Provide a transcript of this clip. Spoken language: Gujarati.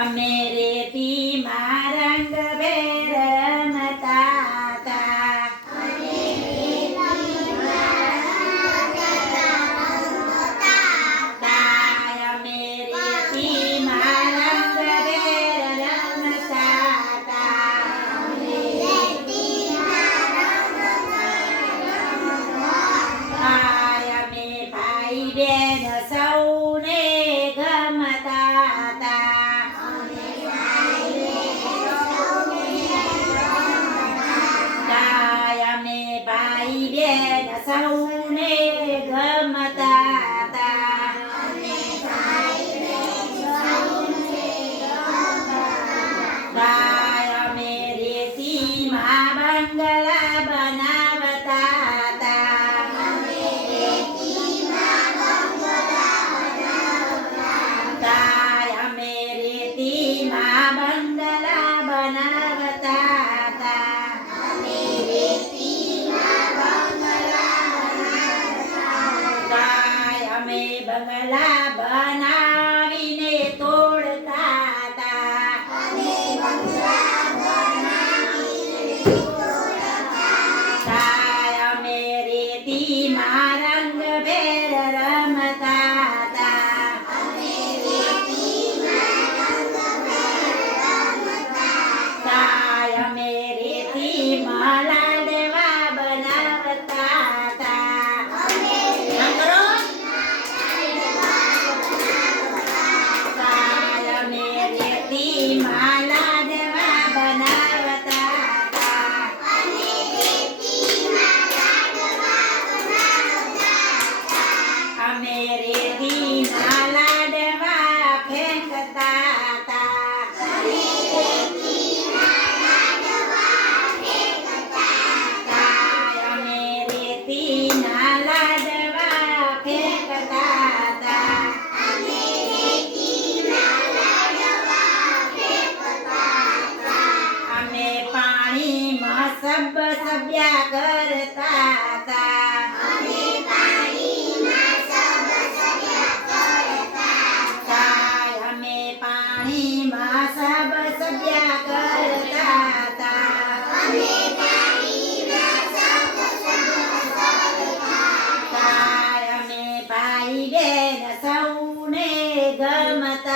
અમે રેતીમાં રંગબેર રમતા તા. અમે રેતીમાં રંગબેર રમતા તા. અમે ભાઈ બેન સૌને ગમતા તા. અમે ભાઈ બેન સૌને ગમતા તા. અમે રેતીમાં બંગલા બનાવતા તા. અમે રેતીમાં બંગલા બનાવતા તા. અમે બંગલા બનાવીને તોડતા તા. અમે રેતીમાં રંગબેર રમતા તા. અમે રેતીમાં લાડવા બનાવતા તા. અમે રેતીમાં લાડવા બનાવતા તા. અમે રેતીના લાડવા ફેંકતા તા. અમે રેતીના લાડવા ફેંકતા તા. અમે પાણીમાં સબ્યા કરતા તા. અમે પાણીમાં સબ્યા કરતા તા. અમે ભાઈ બેન સૌને ગમતા